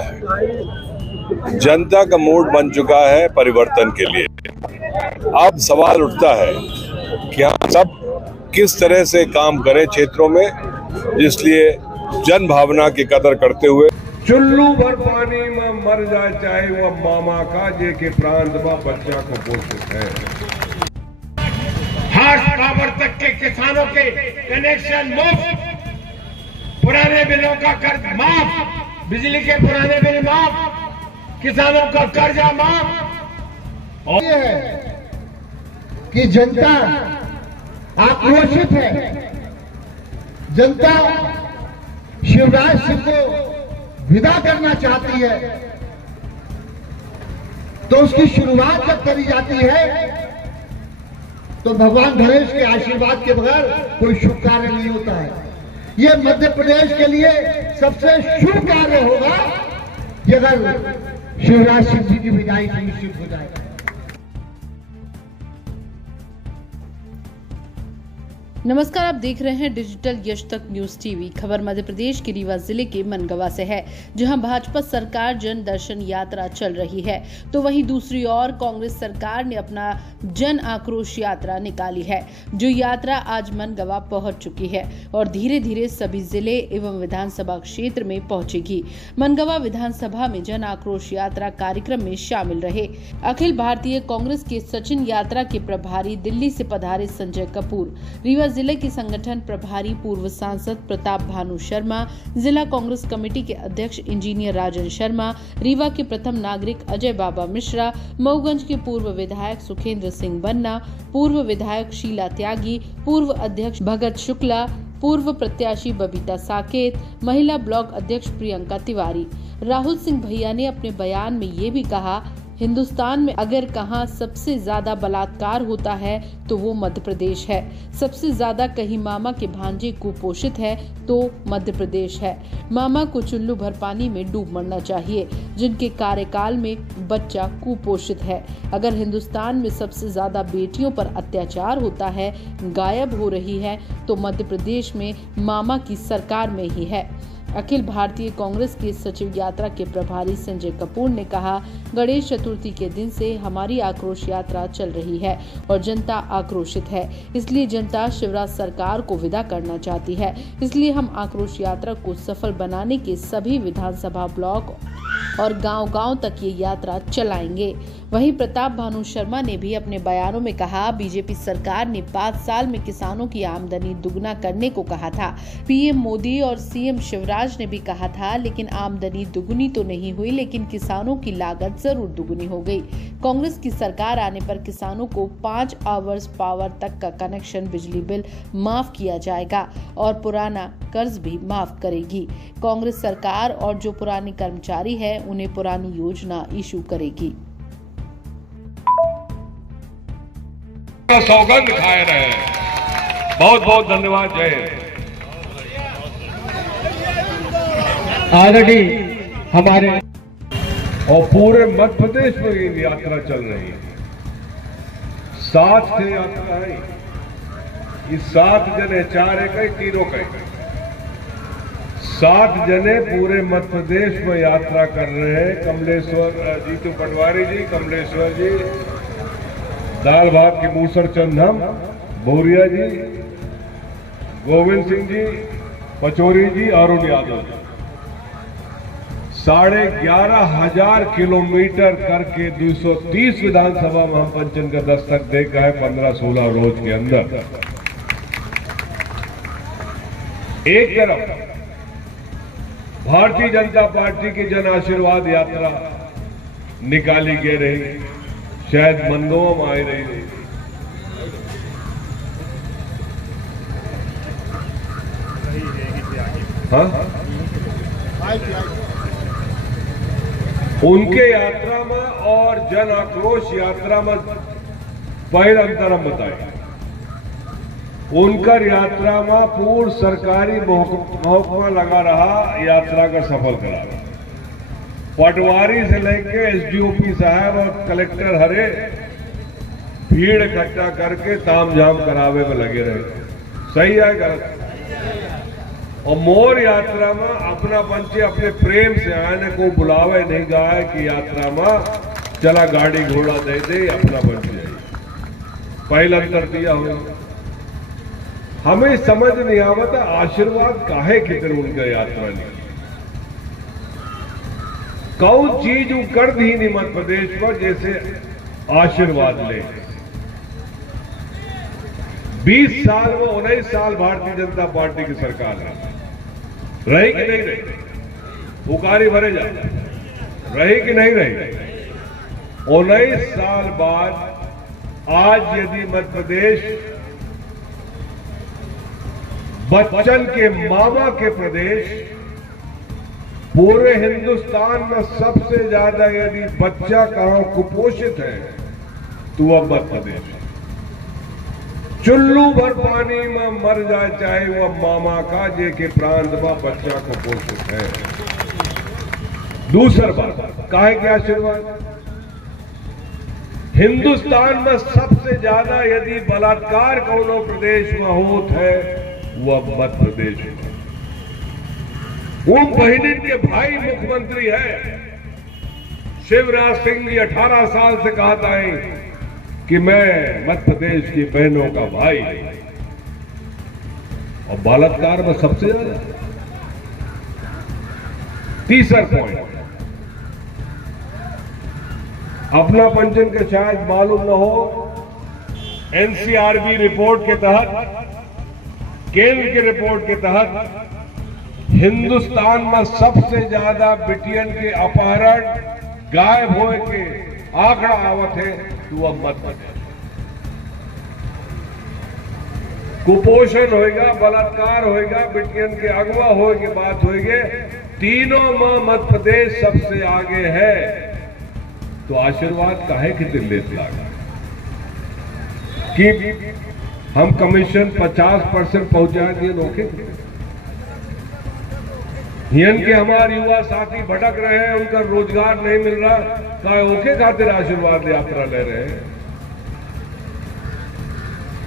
है। जनता का मूड बन चुका है परिवर्तन के लिए। अब सवाल उठता है कि हम सब किस तरह से काम करें क्षेत्रों में, इसलिए जन भावना की कदर करते हुए चुल्लू भर पानी में मर जाए चाहे वह मामा का जे के प्रांत में बच्चा को पोषित है। हार्स पावर तक के किसानों के कनेक्शन मुफ्त, पुराने बिलों का कर्ज माफ, बिजली के पुराने बिल माफ, किसानों का कर्जा माफ। और ये है कि जनता आक्रोशित है। जनता शिवराज सिंह को विदा करना चाहती है, तो उसकी शुरुआत जब करी जाती है तो भगवान गणेश के आशीर्वाद के बगैर कोई शुभ कार्य नहीं होता है। ये मध्य प्रदेश के लिए सबसे शुभ कार्य होगा कि अगर शिवराज सिंह जी की विदाई सुनिश्चित हो जाए। नमस्कार, आप देख रहे हैं डिजिटल यश तक न्यूज टीवी। खबर मध्य प्रदेश के रीवा जिले के मनगवा से है, जहां भाजपा सरकार जन दर्शन यात्रा चल रही है, तो वहीं दूसरी ओर कांग्रेस सरकार ने अपना जन आक्रोश यात्रा निकाली है, जो यात्रा आज मनगवा पहुंच चुकी है और धीरे धीरे सभी जिले एवं विधानसभा क्षेत्र में पहुंचेगी। मनगवा विधानसभा में जन आक्रोश यात्रा कार्यक्रम में शामिल रहे अखिल भारतीय कांग्रेस के सचिन यात्रा के प्रभारी दिल्ली से पधारे संजय कपूर, रीवा जिले के संगठन प्रभारी पूर्व सांसद प्रताप भानु शर्मा, जिला कांग्रेस कमेटी के अध्यक्ष इंजीनियर राजन शर्मा, रीवा के प्रथम नागरिक अजय बाबा मिश्रा, मऊगंज के पूर्व विधायक सुखेंद्र सिंह बन्ना, पूर्व विधायक शीला त्यागी, पूर्व अध्यक्ष भगत शुक्ला, पूर्व प्रत्याशी बबीता साकेत, महिला ब्लॉक अध्यक्ष प्रियंका तिवारी। राहुल सिंह भैया ने अपने बयान में ये भी कहा, हिंदुस्तान में अगर कहाँ सबसे ज्यादा बलात्कार होता है तो वो मध्य प्रदेश है। सबसे ज्यादा कहीं मामा के भांजे कुपोषित है तो मध्य प्रदेश है। मामा को चुल्लू भर पानी में डूब मरना चाहिए, जिनके कार्यकाल में बच्चा कुपोषित है। अगर हिंदुस्तान में सबसे ज्यादा बेटियों पर अत्याचार होता है, गायब हो रही है, तो मध्य प्रदेश में मामा की सरकार में ही है। अखिल भारतीय कांग्रेस के सचिव यात्रा के प्रभारी संजय कपूर ने कहा, गणेश चतुर्थी के दिन से हमारी आक्रोश यात्रा चल रही है और जनता आक्रोशित है, इसलिए जनता शिवराज सरकार को विदा करना चाहती है। इसलिए हम आक्रोश यात्रा को सफल बनाने के सभी विधानसभा ब्लॉक और गांव-गांव तक ये यात्रा चलाएंगे। वहीं प्रताप भानु शर्मा ने भी अपने बयानों में कहा, बीजेपी सरकार ने 5 साल में किसानों की आमदनी दुगना करने को कहा था। पीएम मोदी और सीएम शिवराज ने भी कहा था, लेकिन आमदनी दुगनी तो नहीं हुई, लेकिन किसानों की लागत जरूर दुगनी हो गई। कांग्रेस की सरकार आने पर किसानों को 5 आवर्स पावर तक का कनेक्शन बिजली बिल माफ किया जाएगा और पुराना कर्ज भी माफ करेगी। कांग्रेस सरकार और जो पुराने कर्मचारी है उन्हें पुरानी योजना इशू करेगी। सौगंध खाए रहे। बहुत बहुत धन्यवाद। जय ऑलरेडी हमारे और पूरे मध्य प्रदेश में ये यात्रा चल रही है। 7 से यात्रा है। ये 7 जने 4 है, तीनों का 7 जने पूरे मध्य प्रदेश में यात्रा कर रहे हैं। कमलेश्वर जीतू पटवारी जी, कमलेश्वर जी, दाल भात की मूसर चंदम, बोरिया जी, गोविंद सिंह जी, पचौरी जी, अरुण यादव। 11,500 किलोमीटर करके 230 विधानसभा में हम पंचन का दस्तक देखा है 15-16 रोज के अंदर। एक तरफ भारतीय जनता पार्टी की जन आशीर्वाद यात्रा निकाली गई रही, शायद मनगवा में आई रही। हाँ? उनके यात्रा में और जन आक्रोश यात्रा में पहले अंतर हम बताए। उनकर यात्रा में पूर्ण सरकारी महकमा लगा रहा, यात्रा का सफल करा रहा। पटवारी से लेके एसडीओपी साहब और कलेक्टर हरे भीड़ इकट्ठा करके तामझाम करावे में लगे रहे। सही है गलत? और मोर यात्रा में अपना पंचे अपने प्रेम से आने को बुलावे नहीं गाय कि यात्रा में चला गाड़ी घोड़ा दे दे अपना पंचे पहला अंतर दिया हो। हमें समझ नहीं आवता आशीर्वाद काहे कितने उनका यात्रा नहीं कौन चीज कर दी नहीं मध्य प्रदेश पर जैसे आशीर्वाद ले। 20 साल में 19 साल भारतीय जनता पार्टी की सरकार रही कि नहीं रही, पुकारी भरे जा रही कि नहीं रही। 19 साल बाद आज यदि मध्य प्रदेश बच्चन के मामा के प्रदेश, पूरे हिंदुस्तान में सबसे ज्यादा यदि बच्चा कहां कुपोषित है तो वह मध्य प्रदेश है। चुल्लू भर पानी में मर जाए चाहे वह मामा का जे के प्रांत में बच्चा कुपोषित है। दूसरा बात काहे के आशीर्वाद, हिंदुस्तान में सबसे ज्यादा यदि बलात्कार कोनो प्रदेश में होत है वह मध्य प्रदेश है। वो बहनिन के भाई मुख्यमंत्री है शिवराज सिंह जी 18 साल से कहता है कि मैं मध्य प्रदेश की बहनों का भाई, और बलात्कार में सबसे ज्यादा। तीसरा पॉइंट, अपना पंचन के शायद मालूम न हो, एनसीआरबी रिपोर्ट के तहत, केंद्र की रिपोर्ट के तहत हिंदुस्तान में सबसे ज्यादा बिटियन के अपहरण गायब होए के आंकड़ा आवत है तो वह मध्य प्रदेश। कुपोषण होएगा, बलात्कार होएगा, बिटियन के अगवा होए की बात होएगी, तीनों में मध्य प्रदेश सबसे आगे है। तो आशीर्वाद काहे की दिल्ली लागा कि हम कमीशन 50% पहुंचा दिए रोके। हियन के हमारे युवा साथी भटक रहे हैं, उनका रोजगार नहीं मिल रहा, का ओके खातिर आशीर्वाद यात्रा ले रहे हैं।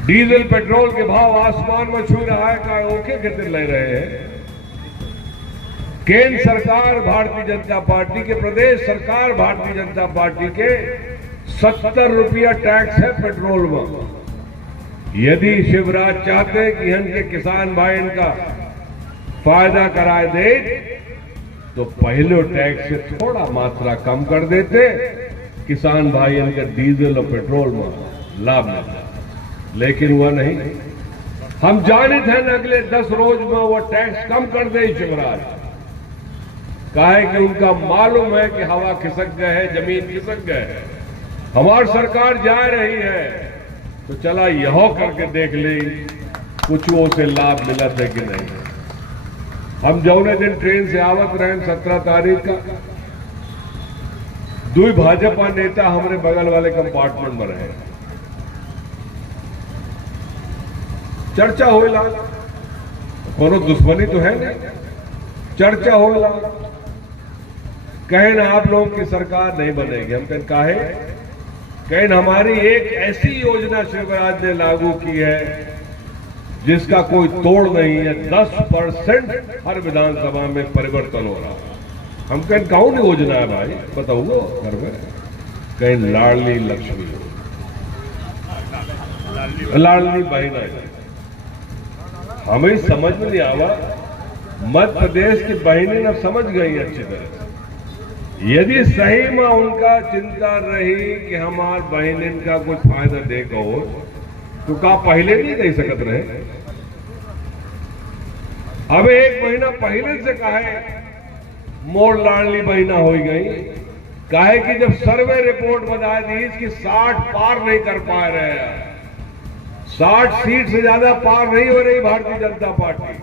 डीजल पेट्रोल के भाव आसमान में छू रहा है, का ओके खातिर ले रहे हैं। केंद्र सरकार भारतीय जनता पार्टी के, प्रदेश सरकार भारतीय जनता पार्टी के 70 रुपया टैक्स है पेट्रोल में। यदि शिवराज चाहते कि इनके किसान भाई इनका फायदा कराए दे तो पहले टैक्स से थोड़ा मात्रा कम कर देते, किसान भाई इनका डीजल और पेट्रोल में लाभ मिलता, लेकिन वह नहीं। हम जानित हैं अगले 10 रोज में वो टैक्स कम कर दे शिवराज, काहे कि उनका मालूम है कि हवा खिसक गए है, जमीन खिसक गए है। हमारी सरकार जा रही है तो चला यह करके देख ले कुछ वो से लाभ मिला है कि नहीं। हम जौने दिन ट्रेन से आवत रहे 17 तारीख का, 2 भाजपा नेता हमारे बगल वाले कंपार्टमेंट में रहे। चर्चा होला, कोनो दुश्मनी तो है नहीं, चर्चा होला, कहें ना आप लोगों की सरकार नहीं बनेगी। हम कहें काहे, कहें हमारी एक ऐसी योजना शिवराज ने लागू की है जिसका कोई तोड़ नहीं है, 10% हर विधानसभा में परिवर्तन हो रहा है। हम कहें कौन योजना है भाई बताओ घर में, कहें लाडली लक्ष्मी, लाडली बहना। हमें समझ में नहीं आवा, मध्य प्रदेश की बहनें न समझ गई अच्छी तरह। यदि सही में उनका चिंता रही कि हमार बहन का कुछ फायदा देगा हो तो का पहले नहीं दे सकत रहे। अब 1 महीना पहले से काहे मोर लाडली बहना हो गई, काहे कि जब सर्वे रिपोर्ट बता दी कि 60 पार नहीं कर पा रहे हैं, 60 सीट से ज्यादा पार नहीं हो रही भारतीय जनता पार्टी,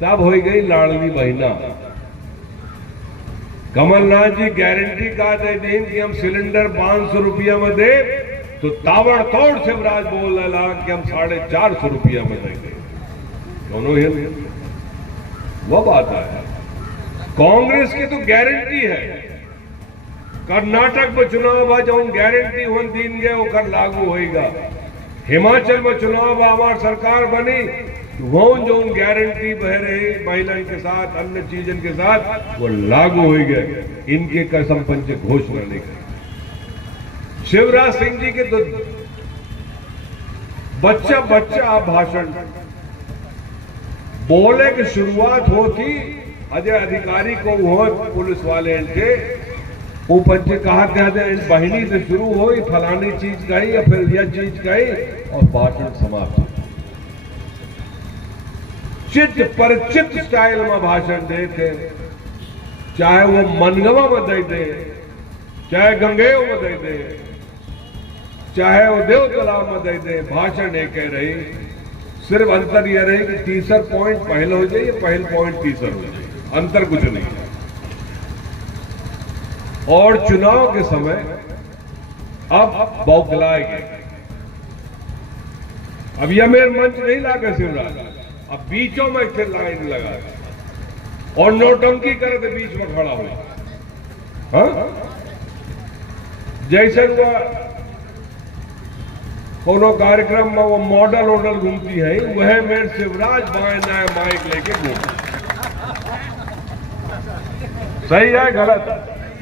तब हो गई लाडली बहना। कमलनाथ जी गारंटी का दे दें कि हम सिलेंडर 500 रुपया में दे, तो ताबड़तोड़ शिवराज बोल रहा कि हम 450 रुपया में देंगे। दोनों ही वो बात है। कांग्रेस की तो गारंटी है, कर्नाटक में चुनाव आज जो गारंटी हो दिन गए वो कर लागू होगा। हिमाचल में चुनाव हमारी सरकार बनी वो जो गारंटी बह रहे महिलाओं के साथ अन्य चीजों के साथ वो लागू हो गए। इनके कसम पंच घोषणा नहीं कर। शिवराज सिंह जी के तो बच्चा भाषण बोले की शुरुआत होती अजय अधिकारी को वो पुलिस वाले थे वो पंच कहा कहते इन बहिनी से शुरू हो फलानी चीज कही या फिर यह चीज कही और भाषण समाप्त हो। चित परिचित स्टाइल में भाषण देते, चाहे वो मनगवा में दे दे, चाहे गंगेव में दे दे, चाहे वो देव तालाब में दे दे, भाषण एक रही। सिर्फ अंतर यह रही कि तीसर पॉइंट पहले हो जाए, पहल पॉइंट तीसर हो जाए, अंतर कुछ नहीं। और चुनाव के समय अब बौखलाए गए। अब यह मेरे मंच नहीं लागे शिवराज, अब बीचों में फिर लाइन लगा और नौटंकी करे थे बीच में खड़ा हुआ। हाँ? जैसे हुआ कोनो कार्यक्रम में वो मॉडल घूमती है, वह मेरे शिवराज बाएं दाएं माइक लेके घूमती। सही है गलत?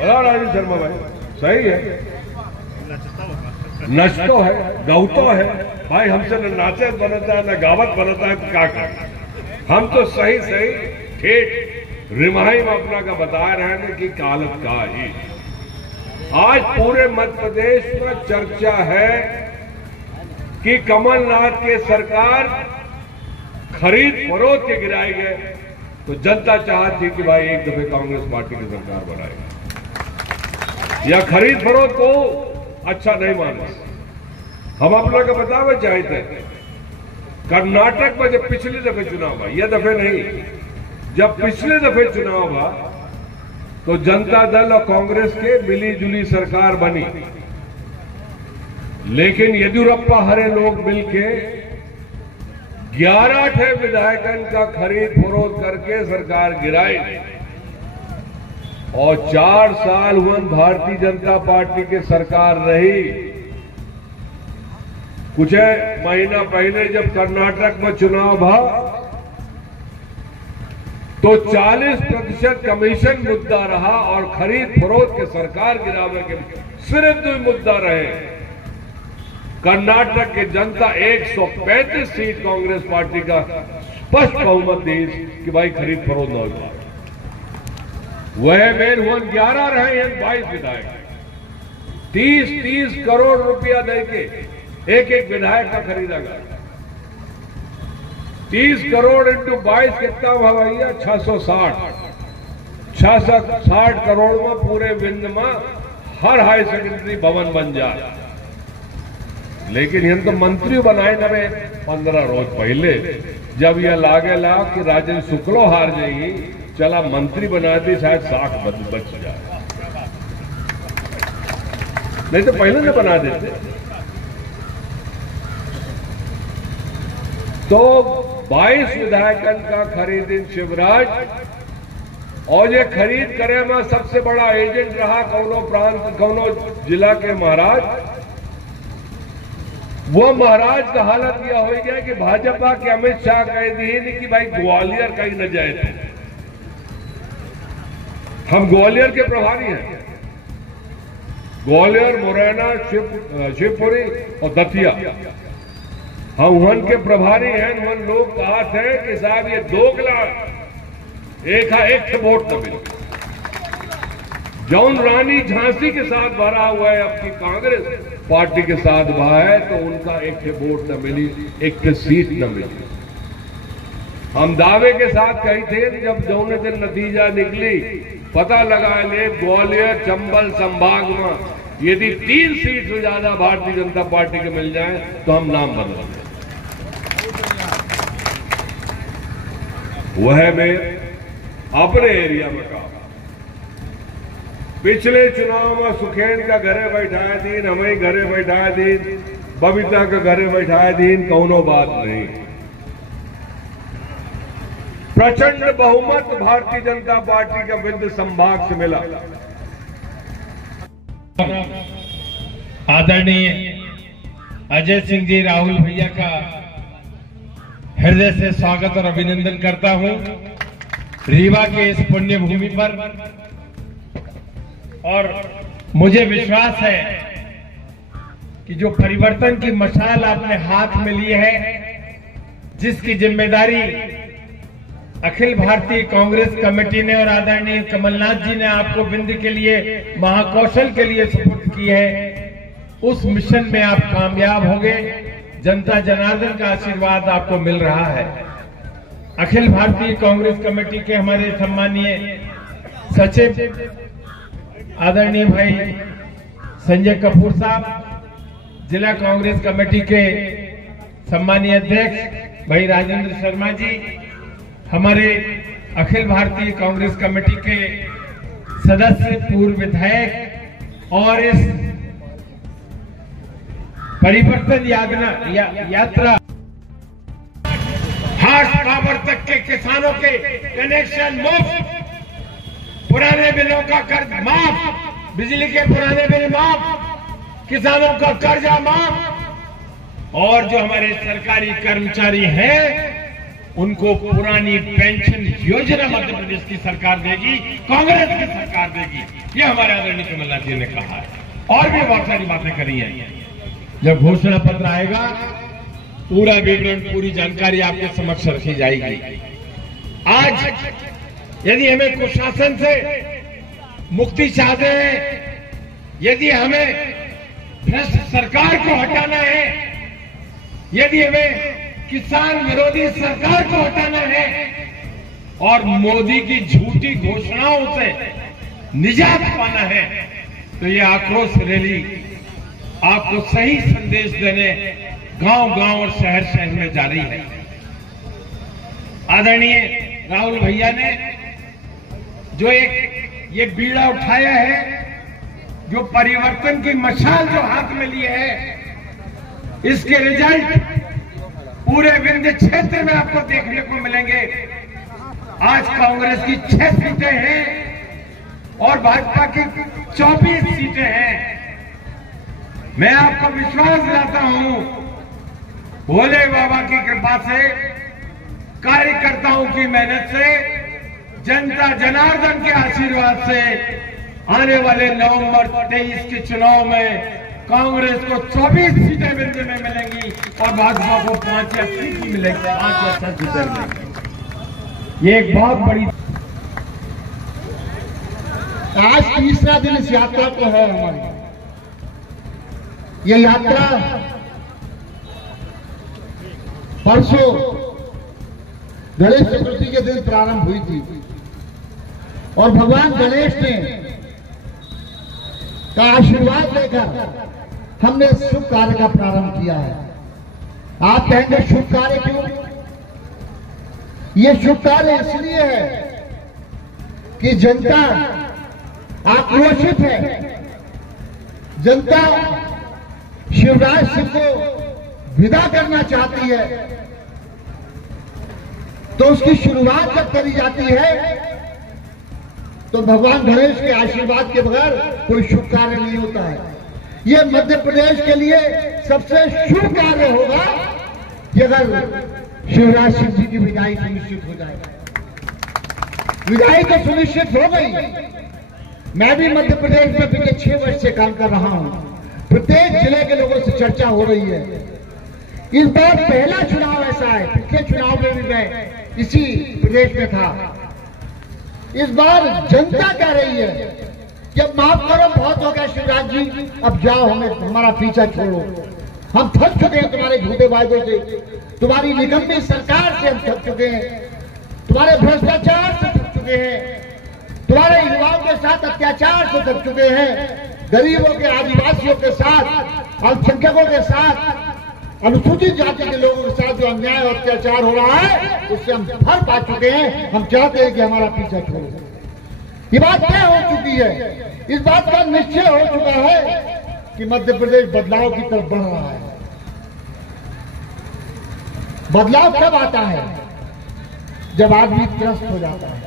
बता राजीव शर्मा भाई, सही है? नचतो है, गौतो है भाई, हमसे न नाचत बनता है न गावत बनता है, क्या कर। हम तो सही ठेठ रिमाही में अपना का बता रहे हैं कि कालत का ही। आज पूरे मध्य प्रदेश में चर्चा है कि कमलनाथ के सरकार खरीद फरोख्त के गिराए गए, तो जनता चाहती कि भाई एक दफे कांग्रेस पार्टी की सरकार बनाएगी। या खरीद फरोख्त को अच्छा नहीं माने। हम अपना का बतावे चाहते कर्नाटक में जब पिछले दफे चुनाव हुआ, यह दफे नहीं, जब पिछले दफे चुनाव हुआ तो जनता दल और कांग्रेस के मिली जुली सरकार बनी, लेकिन येदियुरप्पा हरे लोग मिलके 11 विधायकन का खरीद फरोख्त करके सरकार गिराई और 4 साल हुआ भारतीय जनता पार्टी की सरकार रही। कुछ महीना पहले जब कर्नाटक में चुनाव हुआ तो 40% कमीशन मुद्दा रहा और खरीद फरोख्त के सरकार गिरावे के सिर्फ 2 मुद्दा रहे। कर्नाटक की जनता 135 सीट कांग्रेस पार्टी का स्पष्ट बहुमत दी कि भाई खरीद फरोख्त न हो। वह मेन हुआ 11 रहे हैं 22 विधायक, 30 करोड़ रुपया देके एक विधायक का खरीदा गया। 30 करोड़ इंटू 22 कितना हुआ भैया? 660 करोड़ में पूरे विंध में हर हाई सेकेंडरी भवन बन जाए। लेकिन इन तो मंत्री बनाए नवे 15 रोज पहले, जब यह लागे ला कि राजेंद्र शुक्लो हार जाएगी, चला मंत्री बना दी, शायद 60 बच जाए, नहीं तो पहले न बना देते। तो 22 विधायकन का खरीद शिवराज, और ये खरीद करे में सबसे बड़ा एजेंट रहा कौनो प्रांत कौनो जिला के महाराज। वो महाराज का हालत यह हो गया कि भाजपा के अमित शाह कह दिए कि भाई ग्वालियर कहीं न जाए थे। हम ग्वालियर के प्रभारी हैं, ग्वालियर, मुरैना, शिवपुरी और दतिया, हम उन के प्रभारी हैं। उन लोग कहा थे कि साहब ये दोगला एक वोट न मिले। जौन रानी झांसी के साथ भरा हुआ है अपनी कांग्रेस पार्टी के साथ भरा है, तो उनका एक वोट न मिली, एक सीट न मिली। हम दावे के साथ कही थे जब जौने दिन नतीजा निकली, पता लगा ले ग्वालियर चंबल संभाग में यदि 3 सीट से ज्यादा भारतीय जनता पार्टी के मिल जाए तो हम नाम बदलेंगे। वह मैं अपने एरिया में कहा, पिछले चुनाव में सुखेन का घरे बैठाया दीन, हमें घरे बैठाया दीन, बबीता का घरे बैठाया दीन, कौनो बात नहीं। प्रचंड बहुमत भारतीय जनता पार्टी का विंध्य संभाग से मिला। आदरणीय अजय सिंह जी राहुल भैया का हृदय से स्वागत और अभिनंदन करता हूं रीवा के इस पुण्य भूमि पर। और मुझे विश्वास है कि जो परिवर्तन की मशाल आपने हाथ में ली है, जिसकी जिम्मेदारी अखिल भारतीय कांग्रेस कमेटी ने और आदरणीय कमलनाथ जी ने आपको विंध्य के लिए, महाकौशल के लिए सुपुर्द की है, उस मिशन में आप कामयाब होंगे। जनता जनार्दन का आशीर्वाद आपको मिल रहा है। अखिल भारतीय कांग्रेस कमेटी के हमारे सम्मानीय सचिव आदरणीय भाई संजय कपूर साहब, जिला कांग्रेस कमेटी के सम्मानीय अध्यक्ष भाई राजेंद्र शर्मा जी, हमारे अखिल भारतीय कांग्रेस कमेटी के सदस्य, पूर्व विधायक और इस परिवर्तन यात्रा हार्स पावर तक के किसानों के कनेक्शन मुफ्त, पुराने बिलों का कर्ज माफ, बिजली के पुराने बिल माफ, किसानों का कर्जा माफ, और जो हमारे सरकारी कर्मचारी हैं उनको पुरानी पेंशन योजना मध्य प्रदेश की सरकार देगी, कांग्रेस की सरकार देगी, ये हमारे आदरणीय कमलनाथ जी ने कहा है। और भी बहुत सारी बातें करी हैं। जब घोषणा पत्र आएगा पूरा विवरण, पूरी जानकारी आपके समक्ष रखी जाएगी। आज यदि हमें कुशासन से मुक्ति चाहते हैं, यदि हमें भ्रष्ट सरकार को हटाना है, यदि हमें किसान विरोधी सरकार को हटाना है और मोदी की झूठी घोषणाओं से निजात पाना है, तो ये आक्रोश रैली आपको सही संदेश देने गांव-गांव और शहर-शहर में जारी है। आदरणीय राहुल भैया ने जो एक ये बीड़ा उठाया है, जो परिवर्तन की मशाल जो हाथ में लिए है, इसके रिजल्ट पूरे विंध्य क्षेत्र में आपको देखने को मिलेंगे। आज कांग्रेस की 6 सीटें हैं और भाजपा की 24 सीटें हैं। मैं आपको विश्वास दिलाता हूं, भोले बाबा की कृपा से, कार्यकर्ताओं की मेहनत से, जनता जनार्दन के आशीर्वाद से आने वाले नवंबर 23 के चुनाव में कांग्रेस को 24 सीटें विंध्य में मिलेंगी और भाजपा को 5 या 6 मिलेंगी, 5 या 6 सीटें मिलेंगी। ये एक बहुत बड़ी। आज तीसरा दिन इस यात्रा को है हमारी। ये यात्रा परसों गणेश चतुर्थी के दिन प्रारंभ हुई थी और भगवान गणेश ने का आशीर्वाद लेकर हमने शुभ कार्य का प्रारंभ किया है। आप कहेंगे शुभ कार्य क्यों? ये शुभ कार्य इसलिए है कि जनता आक्रोशित है, जनता शिवराज सिंह को विदा करना चाहती है, तो उसकी शुरुआत जब करी जाती है तो भगवान गणेश के आशीर्वाद के बगैर कोई शुभ कार्य नहीं होता है। ये मध्य प्रदेश के लिए सबसे शुभ कार्य होगा कि अगर शिवराज सिंह जी की विदाई सुनिश्चित हो जाए। विदाई तो सुनिश्चित हो गई। मैं भी मध्य प्रदेश में पिछले 6 वर्ष से काम कर रहा हूं। प्रत्येक जिले के लोगों से चर्चा हो रही है। इस बार पहला चुनाव ऐसा है, पिछले चुनाव में भी मैं इसी प्रदेश में था। इस बार जनता कह रही है कि अब माफ करो, बहुत हो गया शिवराज जी, अब जाओ, हमें हमारा पीछा छोड़ो। हम थक चुके हैं तुम्हारे झूठे वायदों से, तुम्हारी निकम्मी सरकार से हम थक चुके हैं, तुम्हारे भ्रष्टाचार से थक चुके हैं, तुम्हारे युवाओं के साथ अत्याचार से थक चुके हैं, गरीबों के, आदिवासियों के साथ, अल्पसंख्यकों के साथ, अनुसूचित जाति के लोगों के साथ जो अन्याय और अत्याचार हो रहा है, उससे हम भर पा चुके हैं। हम चाहते हैं कि हमारा पीछा छोड़ो। ये बात तय हो चुकी है, इस बात का निश्चय हो चुका है कि मध्य प्रदेश बदलाव की तरफ बढ़ रहा है। बदलाव कब आता है? जब आदमी त्रस्त हो जाता है।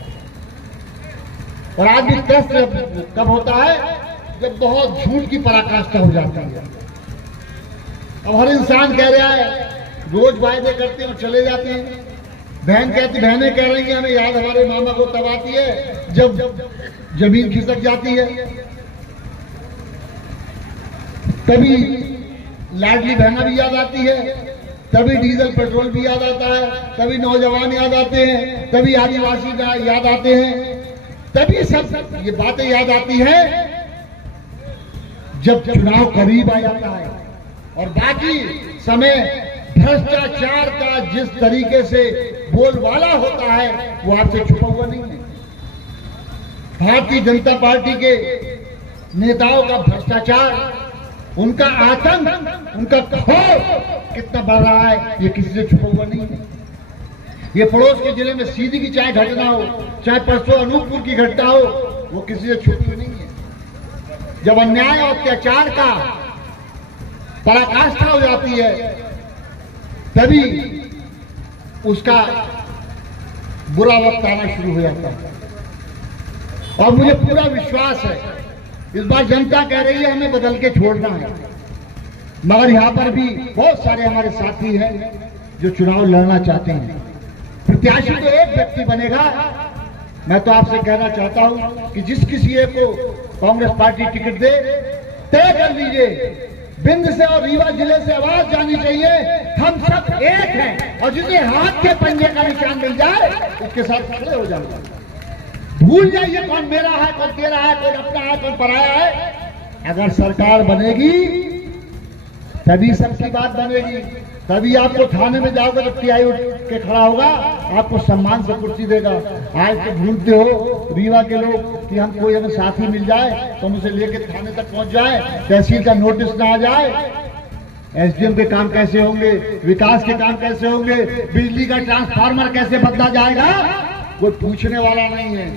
और आदमी त्रस्त कब होता है? जब बहुत झूठ की पराकाष्ठा हो जाती है। अब हर इंसान कह रहा है रोज वायदे करते हैं और चले जाते हैं। बहनें कह रही हैं हमें याद हमारे मामा को तब आती है जब जमीन खिसक जाती है, तभी लाडली बहना भी याद आती है, तभी डीजल पेट्रोल भी याद आता है, तभी नौजवान याद आते हैं, तभी आदिवासी याद आते हैं, तभी सब ये बातें याद आती है जब चुनाव करीब आ जाता है। और बाकी समय भ्रष्टाचार का जिस तरीके से बोलबाला होता है वो आपसे छुपा हुआ नहीं है। भारतीय जनता पार्टी के नेताओं का भ्रष्टाचार, उनका आतंक, उनका खौफ कितना बढ़ रहा है ये किसी से छुपा हुआ नहीं है। ये पड़ोस के जिले में सीधी की चाहे घटना हो, चाहे परसों अनूपपुर की घटना हो, वो किसी से छुपी नहीं है। जब अन्याय और अत्याचार का पराकाष्ठा हो जाती है तभी उसका बुरा वक्त आना शुरू हो जाता है। और मुझे पूरा विश्वास है इस बार जनता कह रही है हमें बदल के छोड़ना है, मगर यहां पर भी बहुत सारे हमारे साथी हैं जो चुनाव लड़ना चाहते हैं। प्रत्याशी तो एक व्यक्ति बनेगा। मैं तो आपसे कहना चाहता हूं कि जिस किसी एक को कांग्रेस पार्टी टिकट दे, तय कर लीजिए बिंद से और रीवा जिले से आवाज जानी चाहिए हम सब एक हैं, और जिसे हाथ के पंजे का निशान मिल जाए उसके साथ खड़े हो जाए। भूल जाइए कौन मेरा है, कौन तेरा है, कौन अपना है, कौन पराया है। अगर सरकार बनेगी तभी सबकी बात बनेगी, तभी आपको थाने में जाओगे तो टीआई उठ के खड़ा होगा, आपको सम्मान से कुर्सी देगा। आज तो ढूंढते हो रीवा के लोग कि हम कोई हमें साथी मिल जाए तो हम उसे लेके थाने तक पहुंच जाए, तहसील का नोटिस ना आ जाए। एसडीएम के काम कैसे होंगे, विकास के काम कैसे होंगे, बिजली का ट्रांसफार्मर कैसे बदला जाएगा, कोई पूछने वाला नहीं है।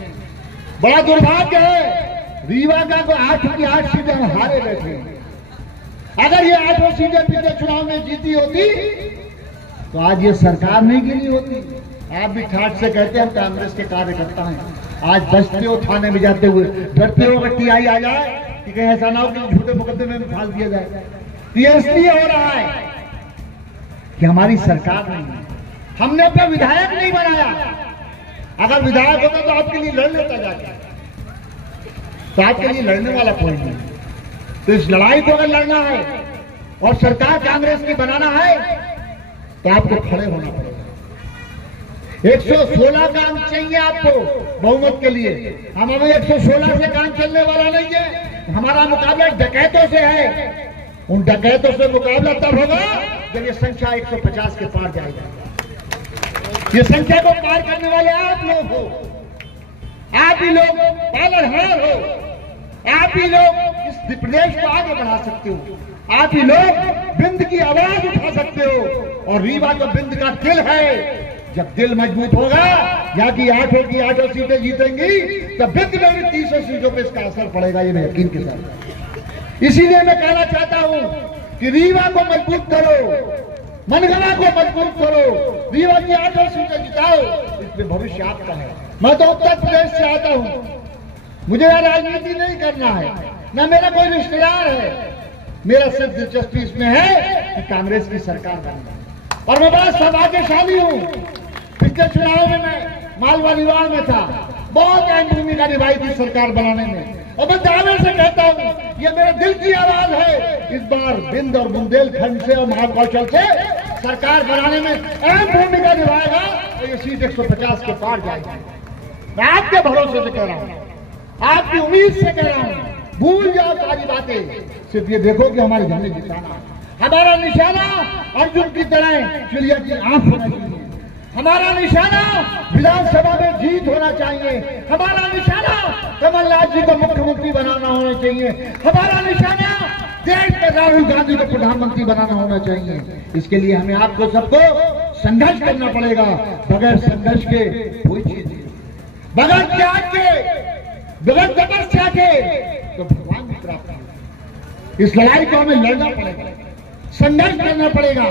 बड़ा दुर्भाग्य है रीवा का को 8 की 8 सीटें हम हारे बैठे हैं। अगर ये 8 सीटें पिछले चुनाव में जीती होती तो आज ये सरकार नहीं गिनी होती। आप भी ठाठ से कहते हैं हम कांग्रेस के कार्यकर्ता हैं, आज बचते हो थाने में जाते हुए, डरते हो अगर टीआई आ जाए कि कहीं ऐसा ना हो कि झूठे मुकदमे में फांस दिया जाए। ये इसलिए हो रहा है कि हमारी सरकार नहीं है, हमने अपना विधायक नहीं बनाया। अगर विधायक होता तो आपके लिए लड़ लेता जाके, तो आपके लिए लड़ने वाला कोई नहीं। तो इस लड़ाई को अगर लड़ना है और सरकार कांग्रेस की बनाना है तो आपको खड़े होना पड़ेगा। 116 का अंक चाहिए आपको बहुमत के लिए। हम हमें 116 से काम चलने वाला नहीं है। हमारा मुकाबला डकैतों से है। उन डकैतों से मुकाबला तब होगा जब ये संख्या 150 के पार जाएगा। ये संख्या को पार करने वाले आप लोग हो, आप ही लोग पालनहार हो, आप ही लोग इस प्रदेश को आगे बढ़ा सकते हो, आप ही लोग बिंद की आवाज उठा सकते हो। और रीवा तो बिंद का दिल है। जब दिल मजबूत होगा, यहाँ की 8 सीटें जीतेंगी, तब बिंद में भी 300 सीटों पर इसका असर पड़ेगा, ये मैं यकीन के साथ। इसीलिए मैं कहना चाहता हूं कि रीवा को मजबूत करो, मनगवा को मजबूत करो, रीवा की 8 सीटें जिताओ, इसमें भविष्य आपका है। मैं तो उत्तर प्रदेश से आता हूं, मुझे यह राजनीति नहीं करना है, न मेरा कोई रिश्तेदार है। मेरा सिर्फ दिलचस्पी इसमें है कि कांग्रेस की सरकार बने। और मैं बड़ा सौभाग्यशाली हूं। पिछले चुनाव में मैं मालवा निवाड़ में था, बहुत अहम भूमिका निभाई थी सरकार बनाने में। और मैं दावे से कहता हूं, ये मेरे दिल की आवाज है। इस बार बिंद और बुंदेलखंड से और महाकौशल से सरकार बनाने में अहम भूमिका निभाएगा और ये सीट 150 के पार जाएगी। मैं आपके भरोसे से कह रहा हूं, आपकी उम्मीद से कह रहा हूं। भूल जाओ सारी बातें, सिर्फ ये देखो कि हमारे घर में जिताना। हमारा निशाना अर्जुन की तरह चिड़िया की आंख होना चाहिए। हमारा निशाना विधानसभा में जीत होना चाहिए। हमारा निशाना कमलनाथ जी को मुख्यमंत्री बनाना होना चाहिए। हमारा निशाना देश में राहुल गांधी को प्रधानमंत्री बनाना होना चाहिए। इसके लिए हमें आपको सबको संघर्ष करना पड़ेगा। बगैर संघर्ष के कोई चीज नहीं, बगैर त्याग के, बगैर तपस्या के तो भगवान भी प्राप्त होगा। इस लड़ाई को हमें लड़ना पड़ेगा, संघर्ष करना पड़ेगा,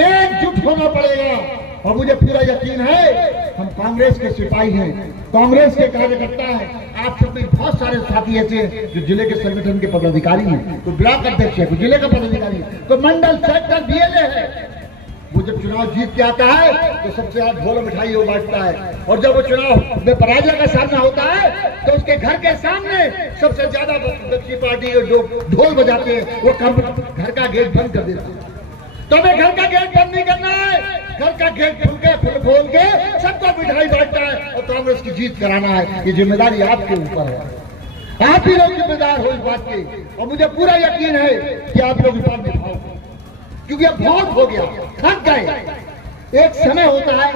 एकजुट होना पड़ेगा। और मुझे पूरा यकीन है हम कांग्रेस के सिपाही हैं, कांग्रेस के कार्यकर्ता हैं। आप सब में बहुत सारे साथी ऐसे हैं जो जिले के संगठन के पदाधिकारी हैं, कोई ब्लॉक अध्यक्ष है, कोई जिले का पदाधिकारी है, कोई मंडल सेक्टर डीएलए है। वो जब चुनाव जीत के आता है तो सबसे ज्यादा ढोल मिठाई वो बांटता है, और जब वो चुनाव में पराजय का सामना होता है तो उसके घर के सामने सबसे ज्यादा विपक्षी पार्टी ढोल बजाते हैं, वो घर का गेट बंद कर देता है। तो हमें घर का गेट बंद नहीं करना है, घर का गेट खोल के सबको मिठाई बांटना है और कांग्रेस की जीत कराना है। ये जिम्मेदारी आपके ऊपर है, आप ही लोग जिम्मेदार हो इस बात के, और मुझे पूरा यकीन है कि आप लोग इस बात निभाओगे, क्योंकि अब बहुत हो गया, थक गए। एक समय होता है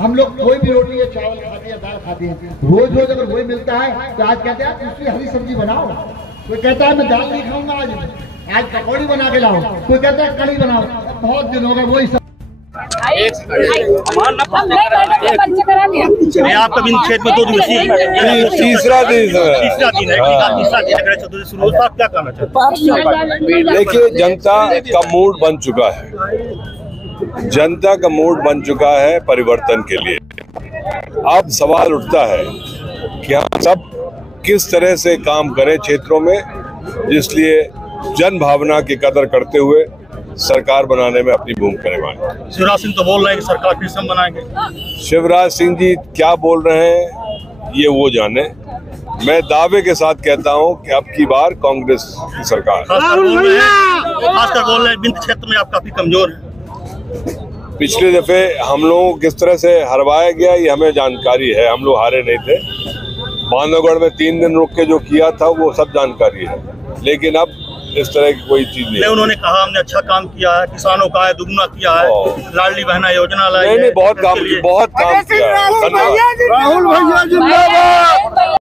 हम लोग कोई भी रोटी या चावल खाते हैं, दाल खाते हैं, रोज रोज अगर वही मिलता है तो आज कहते हैं दूसरी हरी सब्जी बनाओ, कोई कहता है मैं दाल नहीं खाऊंगा, आज पकौड़ी बना के लाओ, कोई कहता है कढ़ी बनाओ। बहुत दिन हो गए वही सब। आपका बिन क्षेत्र में 2 दिवसीय तीसरा दिन है, क्या कहना चाहते हैं? देखिए, जनता का मूड बन चुका है, जनता का मूड बन चुका है परिवर्तन के लिए। अब सवाल उठता है कि हम सब किस तरह से काम करें क्षेत्रों में, जिसलिए जन भावना की कदर करते हुए सरकार बनाने में अपनी भूमिका निभाएं। शिवराज सिंह तो बोल रहे हैं कि सरकार फिर से हम बनाएंगे। शिवराज सिंह जी क्या बोल रहे हैं ये वो जाने। मैं दावे के साथ कहता हूं कि अब की बार कांग्रेस की सरकार। खासकर बोल रहे हैं बिंद क्षेत्र में आप काफी कमजोर हैं। पिछले दफे हम लोगों को किस तरह से हरवाया गया ये हमें जानकारी है, हम लोग हारे नहीं थे। बांधवगढ़ में 3 दिन रुक के जो किया था वो सब जानकारी है, लेकिन अब इस तरह की कोई चीज नहीं। उन्होंने कहा हमने अच्छा काम किया है, किसानों का है दुगना किया है, लाडली बहना योजना लाई है। नहीं, बहुत काम किया है। धन्यवाद। राहुल भैया जिंदाबाद।